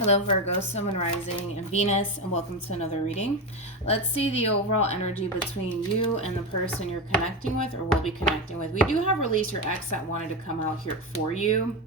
Hello Virgo, Sun, Moon, Rising, and Venus, and welcome to another reading. Let's see the overall energy between you and the person you're connecting with or will be connecting with. We do have Release Your Ex that wanted to come out here for you.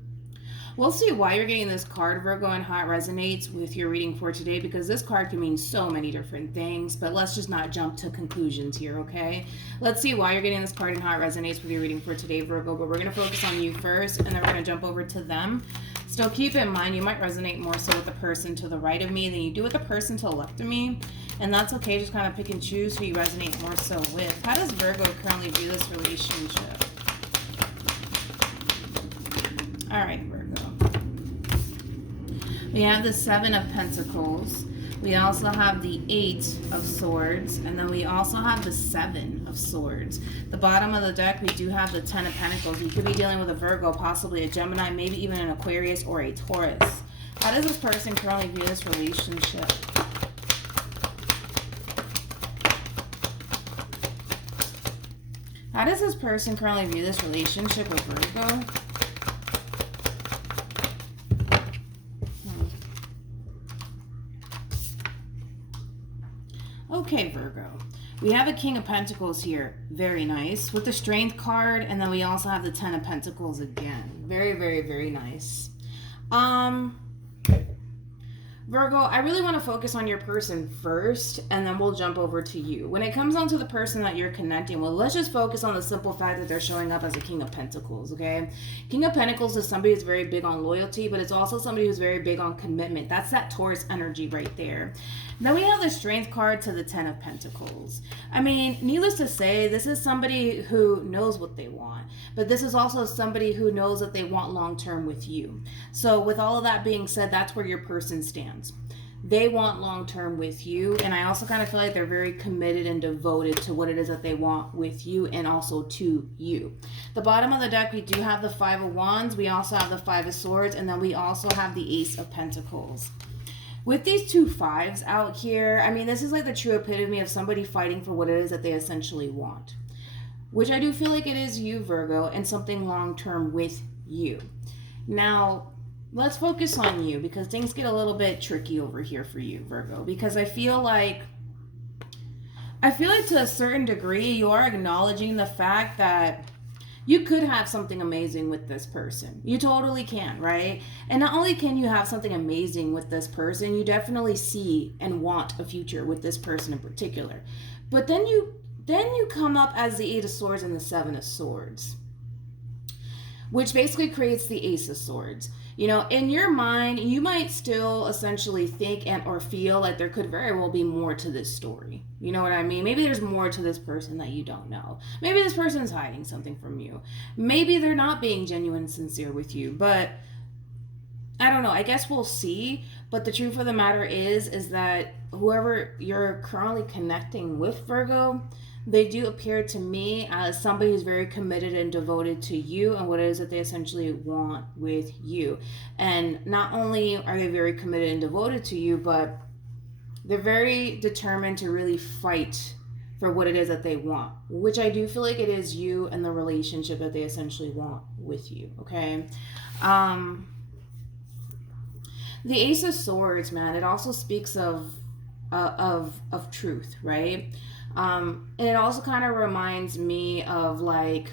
We'll see why you're getting this card, Virgo, and how it resonates with your reading for today, because this card can mean so many different things, but let's just not jump to conclusions here, okay? Let's see why you're getting this card and how it resonates with your reading for today, Virgo, but we're going to focus on you first, and then we're going to jump over to them. Still keep in mind, you might resonate more so with the person to the right of me than you do with the person to the left of me, and that's okay. Just kind of pick and choose who you resonate more so with. How does Virgo currently view this relationship? All right, Virgo. We have the Seven of Pentacles. We also have the Eight of Swords, and then we also have the Seven of Swords. The bottom of the deck, we do have the Ten of Pentacles. You could be dealing with a Virgo, possibly a Gemini, maybe even an Aquarius or a Taurus. How does this person currently view this relationship? How does this person currently view this relationship with Virgo? Okay, Virgo. We have a King of Pentacles here. Very nice. With the Strength card, and then we also have the Ten of Pentacles again. Very, very, very nice. Virgo, I really want to focus on your person first, and then we'll jump over to you. When it comes down to the person that you're connecting with, let's just focus on the simple fact that they're showing up as a King of Pentacles, okay? King of Pentacles is somebody who's very big on loyalty, but it's also somebody who's very big on commitment. That's that Taurus energy right there. Then we have the Strength card to the Ten of Pentacles. I mean, needless to say, this is somebody who knows what they want, but this is also somebody who knows that they want long-term with you. So with all of that being said, that's where your person stands. They want long-term with you, and I also kind of feel like they're very committed and devoted to what it is that they want with you and also to you. The bottom of the deck, we do have the Five of Wands, we also have the Five of Swords, and then we also have the Ace of Pentacles. With these two fives out here, I mean, this is like the true epitome of somebody fighting for what it is that they essentially want, which I do feel like it is you, Virgo, and something long-term with you. Now, let's focus on you, because things get a little bit tricky over here for you, Virgo, because I feel like to a certain degree, you are acknowledging the fact that you could have something amazing with this person. You totally can, right? And not only can you have something amazing with this person, you definitely see and want a future with this person in particular. But then you come up as the Eight of Swords and the Seven of Swords, which basically creates the Ace of Swords. You know, in your mind, you might still essentially think and or feel like there could very well be more to this story. You know what I mean? Maybe there's more to this person that you don't know. Maybe this person's hiding something from you. Maybe they're not being genuine and sincere with you. But I don't know. I guess we'll see. But the truth of the matter is that whoever you're currently connecting with, Virgo, they do appear to me as somebody who's very committed and devoted to you and what it is that they essentially want with you. And not only are they very committed and devoted to you, but they're very determined to really fight for what it is that they want, which I do feel like it is you and the relationship that they essentially want with you, okay? The Ace of Swords, man, it also speaks of truth, right? And it also kind of reminds me of like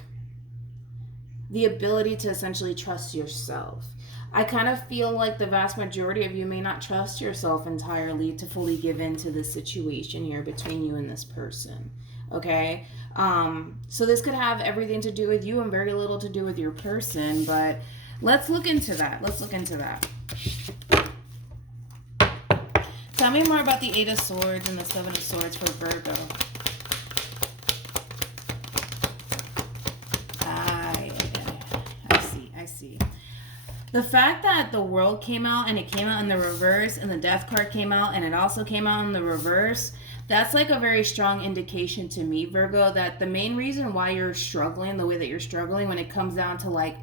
the ability to essentially trust yourself. I kind of feel like the vast majority of you may not trust yourself entirely to fully give into this situation here between you and this person. Okay? So this could have everything to do with you and very little to do with your person, but let's look into that. Tell me more about the Eight of Swords and the Seven of Swords for Virgo. I see. The fact that the World came out and it came out in the reverse and the Death card came out and it also came out in the reverse, that's like a very strong indication to me, Virgo, that the main reason why you're struggling the way that you're struggling when it comes down to like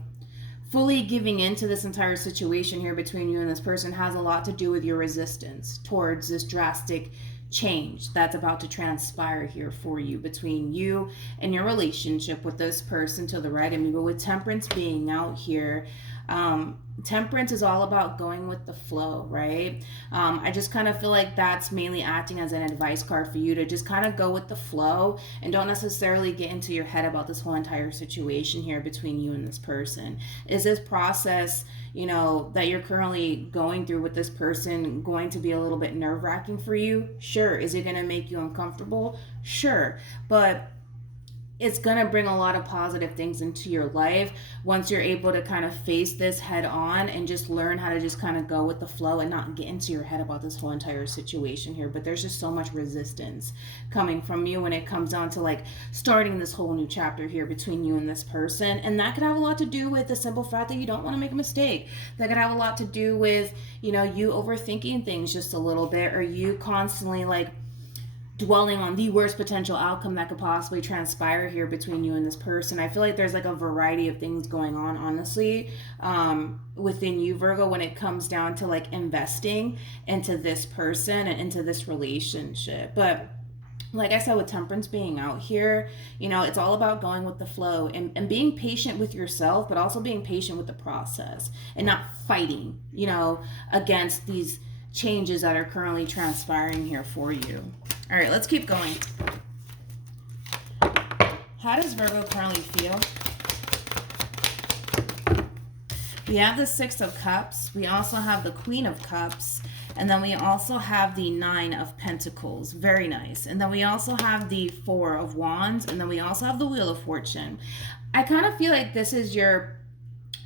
fully giving into this entire situation here between you and this person has a lot to do with your resistance towards this drastic change that's about to transpire here for you between you and your relationship with this person to the right of me. But with Temperance being out here, Temperance is all about going with the flow, right? I just kind of feel like that's mainly acting as an advice card for you to just kind of go with the flow and don't necessarily get into your head about this whole entire situation here between you and this person. Is this process, that you're currently going through with this person going to be a little bit nerve-wracking for you? Sure. Is it going to make you uncomfortable? Sure. But it's going to bring a lot of positive things into your life once you're able to kind of face this head on and just learn how to just kind of go with the flow and not get into your head about this whole entire situation here. But there's just so much resistance coming from you when it comes down to like starting this whole new chapter here between you and this person. And that could have a lot to do with the simple fact that you don't want to make a mistake. That could have a lot to do with, you overthinking things just a little bit, or you constantly like dwelling on the worst potential outcome that could possibly transpire here between you and this person. I feel like there's like a variety of things going on, honestly, within you, Virgo, when it comes down to like investing into this person and into this relationship. But like I said, with Temperance being out here, it's all about going with the flow and being patient with yourself, but also being patient with the process and not fighting, against these changes that are currently transpiring here for you. All right, let's keep going. How does Virgo currently feel? We have the Six of Cups. We also have the Queen of Cups. And then we also have the Nine of Pentacles. Very nice. And then we also have the Four of Wands. And then we also have the Wheel of Fortune. I kind of feel like this is your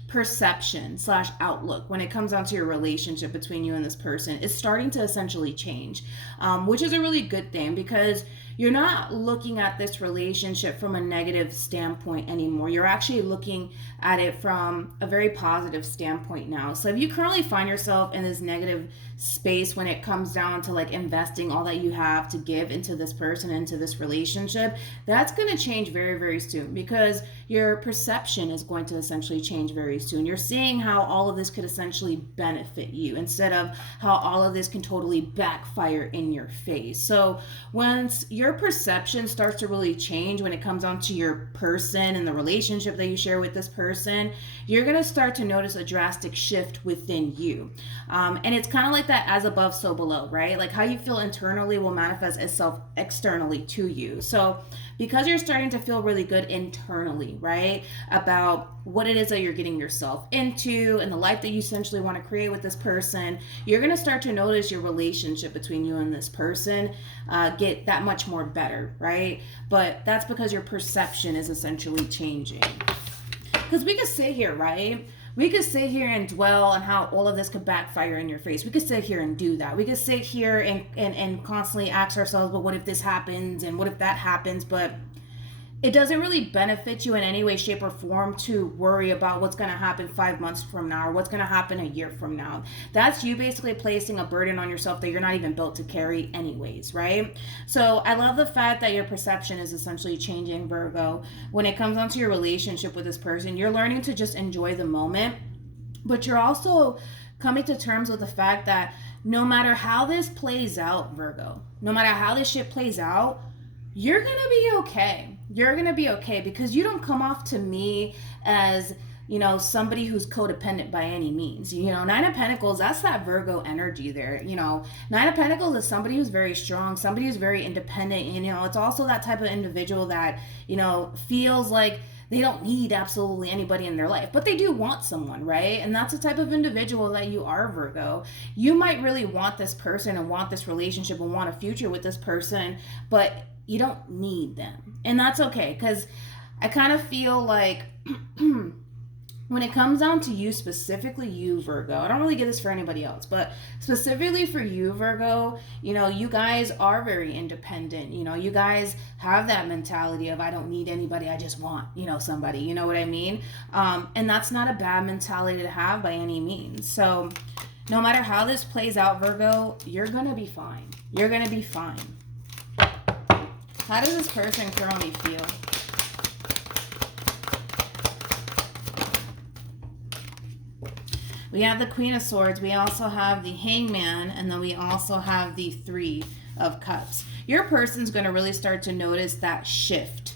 perception / outlook when it comes down to your relationship between you and this person is starting to essentially change, which is a really good thing, because you're not looking at this relationship from a negative standpoint anymore. You're actually looking at it from a very positive standpoint now. So if you currently find yourself in this negative space when it comes down to like investing all that you have to give into this person, into this relationship, that's going to change very, very soon, because your perception is going to essentially change very soon. You're seeing how all of this could essentially benefit you instead of how all of this can totally backfire in your face. So once your perception starts to really change when it comes down to your person and the relationship that you share with this person, you're going to start to notice a drastic shift within you. And it's kind of like that as above, so below, right? Like how you feel internally will manifest itself externally to you. So because you're starting to feel really good internally, right, about what it is that you're getting yourself into and the life that you essentially want to create with this person, you're going to start to notice your relationship between you and this person get that much more better, right? But that's because your perception is essentially changing. Because we could sit here, right? We could sit here and dwell on how all of this could backfire in your face. We could sit here and do that. We could sit here and constantly ask ourselves, but what if this happens? And what if that happens? But it doesn't really benefit you in any way, shape, or form to worry about what's going to happen 5 months from now or what's going to happen a year from now. That's you basically placing a burden on yourself that you're not even built to carry anyways, right? So I love the fact that your perception is essentially changing, Virgo. When it comes onto your relationship with this person, you're learning to just enjoy the moment, but you're also coming to terms with the fact that no matter how this plays out, Virgo, no matter how this shit plays out, you're going to be okay. You're going to be okay because you don't come off to me as, somebody who's codependent by any means. Nine of Pentacles, that's that Virgo energy there. Nine of Pentacles is somebody who's very strong, somebody who's very independent. It's also that type of individual that, feels like they don't need absolutely anybody in their life, but they do want someone, right? And that's the type of individual that you are, Virgo. You might really want this person and want this relationship and want a future with this person, but you don't need them. And that's okay, because I kind of feel like when it comes down to you, specifically you, Virgo, I don't really get this for anybody else, but specifically for you, Virgo, you guys are very independent. You guys have that mentality of, I don't need anybody, I just want, somebody, you know what I mean? And that's not a bad mentality to have by any means. So no matter how this plays out, Virgo, you're going to be fine. You're going to be fine. How does this person currently feel? We have the Queen of Swords. We also have the Hangman. And then we also have the Three of Cups. Your person's going to really start to notice that shift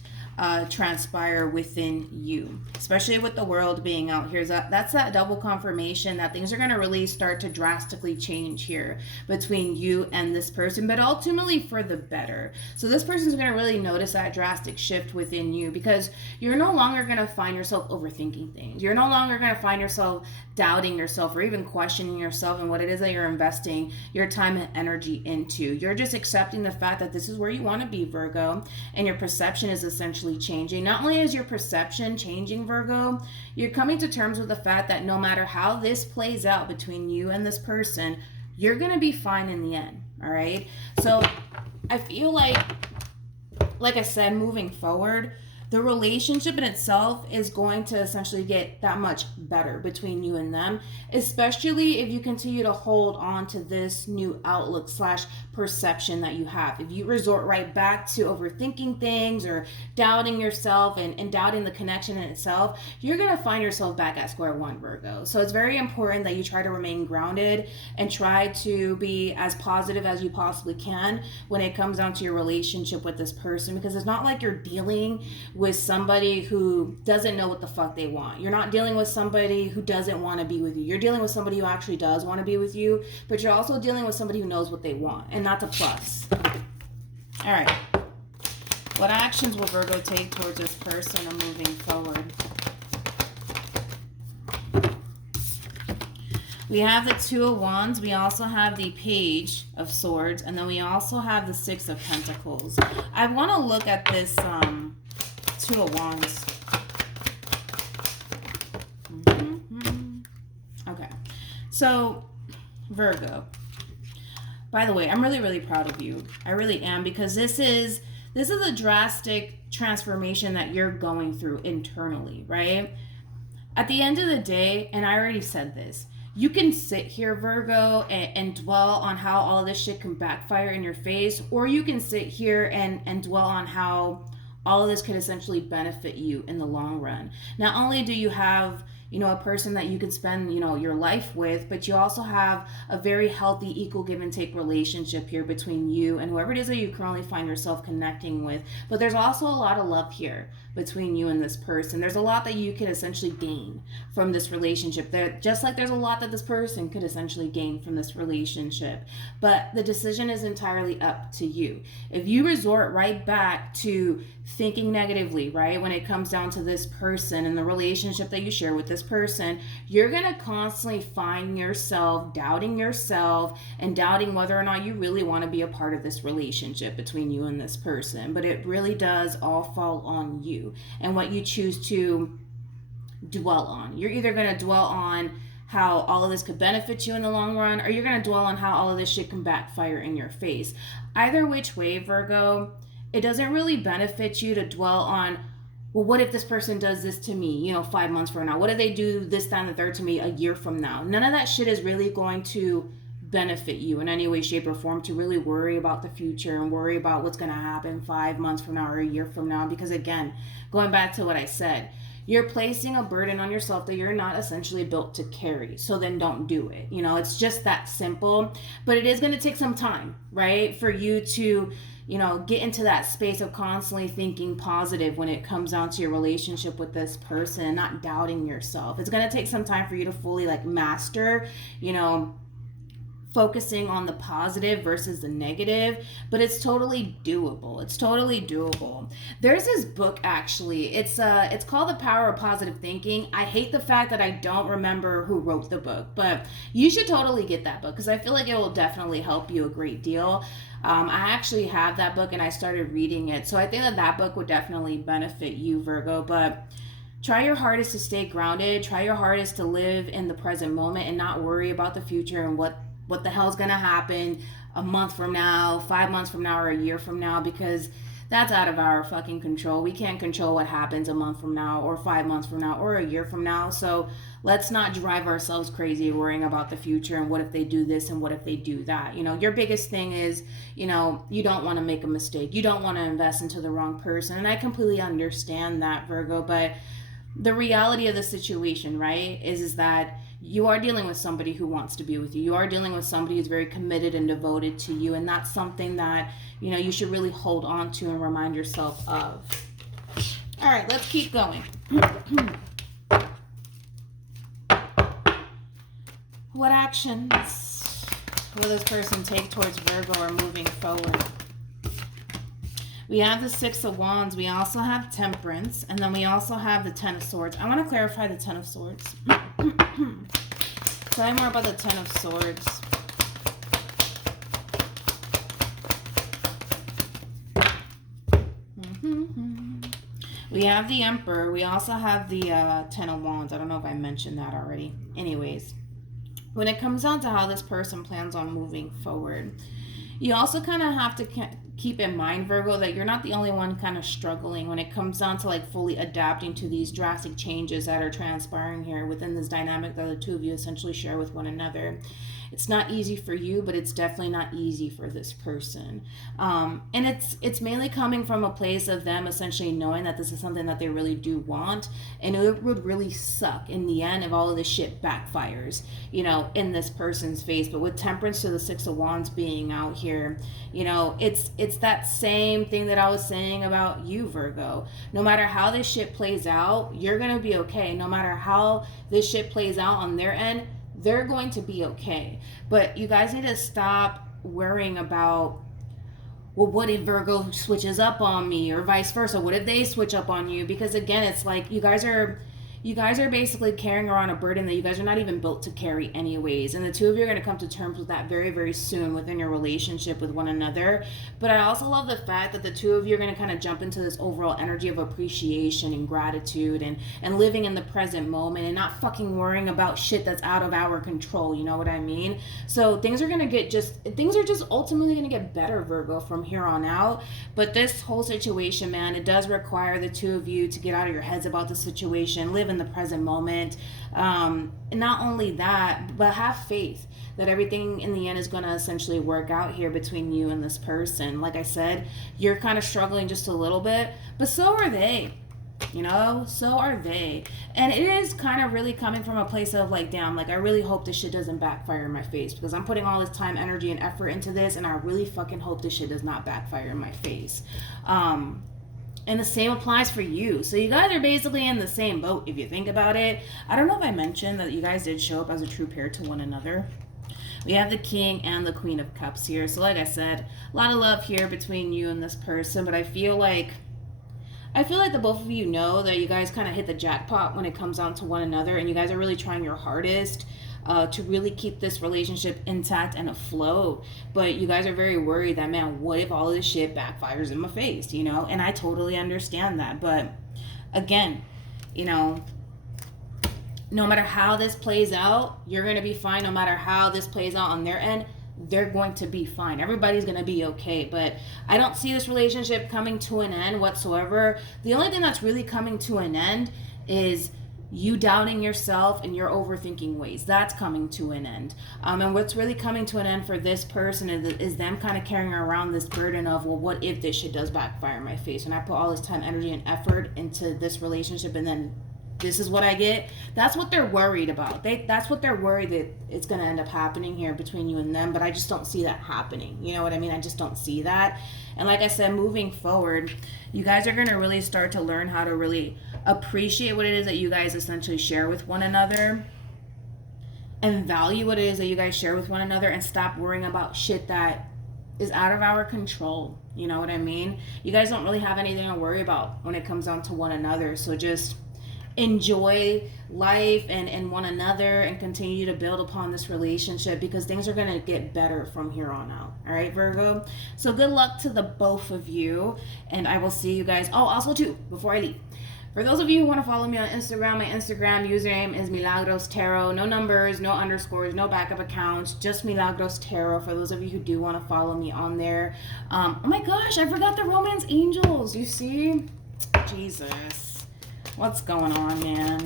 transpire within you, especially with the world being out here. That's that double confirmation that things are going to really start to drastically change here between you and this person, but ultimately for the better. So this person's going to really notice that drastic shift within you, because you're no longer going to find yourself overthinking things. You're no longer going to find yourself doubting yourself or even questioning yourself and what it is that you're investing your time and energy into. You're just accepting the fact that this is where you want to be, Virgo, and your perception is essentially changing. Not only is your perception changing, Virgo, you're coming to terms with the fact that no matter how this plays out between you and this person, you're going to be fine in the end. All right. So I feel like I said, moving forward, the relationship in itself is going to essentially get that much better between you and them, especially if you continue to hold on to this new outlook / perception that you have. If you resort right back to overthinking things or doubting yourself and doubting the connection in itself, you're going to find yourself back at square one, Virgo. So it's very important that you try to remain grounded and try to be as positive as you possibly can when it comes down to your relationship with this person, because it's not like you're dealing with somebody who doesn't know what the fuck they want. You're not dealing with somebody who doesn't want to be with you. You're dealing with somebody who actually does want to be with you, but you're also dealing with somebody who knows what they want, and that's a plus. All right. What actions will Virgo take towards this person and moving forward? We have the Two of Wands. We also have the Page of Swords, and then we also have the Six of Pentacles. I want to look at this Two of Wands. Okay. So, Virgo. By the way, I'm really, really proud of you. I really am, because this is a drastic transformation that you're going through internally, right? At the end of the day, and I already said this, you can sit here, Virgo, and dwell on how all of this shit can backfire in your face, or you can sit here and dwell on how all of this could essentially benefit you in the long run. Not only do you have, a person that you can spend, your life with, but you also have a very healthy, equal give and take relationship here between you and whoever it is that you currently find yourself connecting with. But there's also a lot of love here between you and this person. There's a lot that you could essentially gain from this relationship. Just like there's a lot that this person could essentially gain from this relationship. But the decision is entirely up to you. If you resort right back to thinking negatively, right, when it comes down to this person and the relationship that you share with this person, you're going to constantly find yourself doubting yourself and doubting whether or not you really want to be a part of this relationship between you and this person. But it really does all fall on you and what you choose to dwell on. You're either going to dwell on how all of this could benefit you in the long run, or you're going to dwell on how all of this shit can backfire in your face. Either which way, Virgo, it doesn't really benefit you to dwell on, well, what if this person does this to me, 5 months from now? What if they do this, that, and the third to me a year from now? None of that shit is really going to benefit you in any way, shape, or form to really worry about the future and worry about what's going to happen 5 months from now or a year from now. Because again, going back to what I said, you're placing a burden on yourself that you're not essentially built to carry. So then don't do it. It's just that simple. But it is going to take some time, right, for you to get into that space of constantly thinking positive when it comes down to your relationship with this person, not doubting yourself. It's going to take some time for you to fully master, focusing on the positive versus the negative, but it's totally doable. It's totally doable. There's this book, actually. It's called The Power of Positive Thinking. I hate the fact that I don't remember who wrote the book, but you should totally get that book because I feel like it will definitely help you a great deal. I actually have that book and I started reading it. So I think that book would definitely benefit you, Virgo. But try your hardest to stay grounded. Try your hardest to live in the present moment and not worry about the future and what the hell's going to happen a month from now, 5 months from now, or a year from now, because that's out of our fucking control. We can't control what happens a month from now or 5 months from now or a year from now. So let's not drive ourselves crazy worrying about the future and what if they do this and what if they do that. Your biggest thing is, you don't want to make a mistake. You don't want to invest into the wrong person. And I completely understand that, Virgo. But the reality of the situation, right, is that you are dealing with somebody who wants to be with you. You are dealing with somebody who's very committed and devoted to you. And that's something that, you should really hold on to and remind yourself of. All right, let's keep going. What actions will this person take towards Virgo or moving forward? We have the Six of Wands. We also have Temperance. And then we also have the Ten of Swords. I want to clarify the Ten of Swords. Tell me more about the Ten of Swords. We have the Emperor. We also have the Ten of Wands. I don't know if I mentioned that already. Anyways, when it comes down to how this person plans on moving forward, you also kind of have to keep in mind, Virgo, that you're not the only one kind of struggling when it comes down to like fully adapting to these drastic changes that are transpiring here within this dynamic that the two of you essentially share with one another. It's not easy for you, but it's definitely not easy for this person. And it's mainly coming from a place of them essentially knowing that this is something that they really do want. And it would really suck in the end if all of this shit backfires, you know, in this person's face. But with Temperance to the Six of Wands being out here, you know, it's that same thing that I was saying about you, Virgo. No matter how this shit plays out, you're going to be okay. No matter how this shit plays out on their end, they're going to be okay. But you guys need to stop worrying about, well, what if Virgo switches up on me, or vice versa? What if they switch up on you? Because again, it's like you guys are basically carrying around a burden that you guys are not even built to carry anyways. And the two of you are going to come to terms with that very, very soon within your relationship with one another. But I also love the fact that the two of you are going to kind of jump into this overall energy of appreciation and gratitude and living in the present moment and not fucking worrying about shit that's out of our control. You know what I mean? So things are just ultimately going to get better, Virgo, from here on out. But this whole situation, man, it does require the two of you to get out of your heads about the situation, live in the present moment, and not only that, but have faith that everything in the end is going to essentially work out here between you and this person. Like I said, you're kind of struggling just a little bit, but so are they, you know, so are they. And it is kind of really coming from a place of like, damn, like I really hope this shit doesn't backfire in my face, because I'm putting all this time, energy, and effort into this, and I really fucking hope this shit does not backfire in my face. And the same applies for you. So you guys are basically in the same boat if you think about it. I don't know if I mentioned that you guys did show up as a true pair to one another. We have the King and the Queen of Cups here. So like I said, a lot of love here between you and this person. But I feel like the both of you know that you guys kind of hit the jackpot when it comes down to one another. And you guys are really trying your hardest to really keep this relationship intact and afloat. But you guys are very worried that, man, what if all of this shit backfires in my face, you know? And I totally understand that. But again, you know, no matter how this plays out, you're going to be fine. No matter how this plays out on their end, they're going to be fine. Everybody's going to be okay. But I don't see this relationship coming to an end whatsoever. The only thing that's really coming to an end is you doubting yourself and your overthinking ways. That's coming to an end. And what's really coming to an end for this person is them kind of carrying around this burden of, well, what if this shit does backfire in my face? And I put all this time, energy, and effort into this relationship, and then this is what I get. That's what they're worried about. That's what they're worried that it's going to end up happening here between you and them. But I just don't see that happening. You know what I mean? I just don't see that. And like I said, moving forward, you guys are going to really start to learn how to really appreciate what it is that you guys essentially share with one another, and value what it is that you guys share with one another, and stop worrying about shit that is out of our control. You know what I mean? You guys don't really have anything to worry about when it comes down to one another. So just enjoy life and one another, and continue to build upon this relationship, because things are going to get better from here on out. All right, Virgo? So good luck to the both of you, and I will see you guys. Oh, also too, before I leave, for those of you who want to follow me on Instagram, my Instagram username is MilagrosTarot. No numbers, no underscores, no backup accounts, just MilagrosTarot for those of you who do want to follow me on there. Oh my gosh, I forgot the Romance Angels. You see? Jesus. What's going on, man?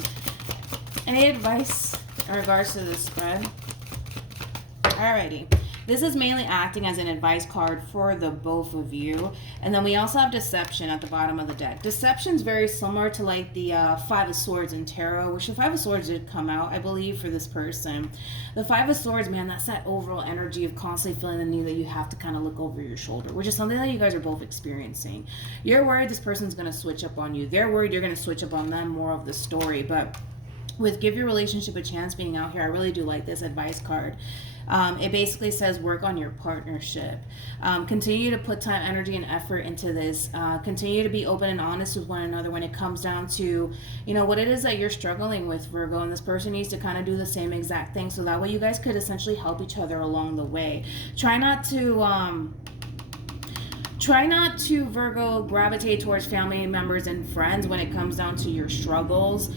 Any advice in regards to this spread? Alrighty. This is mainly acting as an advice card for the both of you. And then we also have deception at the bottom of the deck. Deception is very similar to like the Five of Swords in tarot, which the Five of Swords did come out, I believe, for this person. The Five of Swords, man, that's that overall energy of constantly feeling the need that you have to kind of look over your shoulder, which is something that you guys are both experiencing. You're worried this person's going to switch up on you. They're worried you're going to switch up on them, more of the story. But with Give Your Relationship a Chance being out here, I really do like this advice card. It basically says work on your partnership. Continue to put time, energy, and effort into this. Continue to be open and honest with one another when it comes down to, you know, what it is that you're struggling with, Virgo. And this person needs to kind of do the same exact thing. So that way you guys could essentially help each other along the way. Try not to, Virgo, gravitate towards family members and friends when it comes down to your struggles.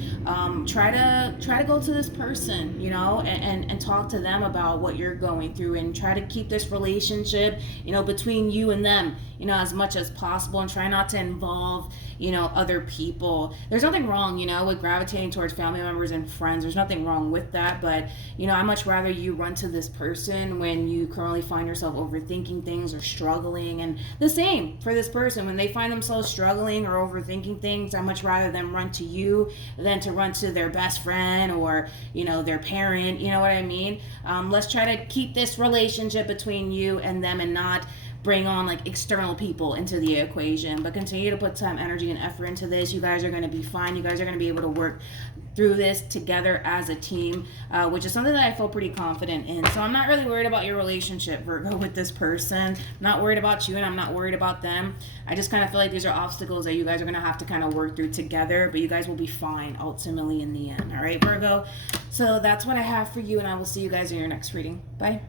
Try to go to this person, you know, and talk to them about what you're going through, and try to keep this relationship, you know, between you and them, you know, as much as possible, and try not to involve, you know, other people. There's nothing wrong, you know, with gravitating towards family members and friends. There's nothing wrong with that, but, you know, I'd much rather you run to this person when you currently find yourself overthinking things or struggling. And the same for this person, when they find themselves struggling or overthinking things, I'd much rather them run to you than to run to their best friend or, you know, their parent. You know what I mean? Let's try to keep this relationship between you and them, and not bring on like external people into the equation, but continue to put time, energy, and effort into this. You guys are going to be fine. You guys are going to be able to work through this together as a team, which is something that I feel pretty confident in. So I'm not really worried about your relationship, Virgo, with this person. I'm not worried about you, and I'm not worried about them. I just kind of feel like these are obstacles that you guys are going to have to kind of work through together, but you guys will be fine ultimately in the end. All right, Virgo? So that's what I have for you, and I will see you guys in your next reading. Bye.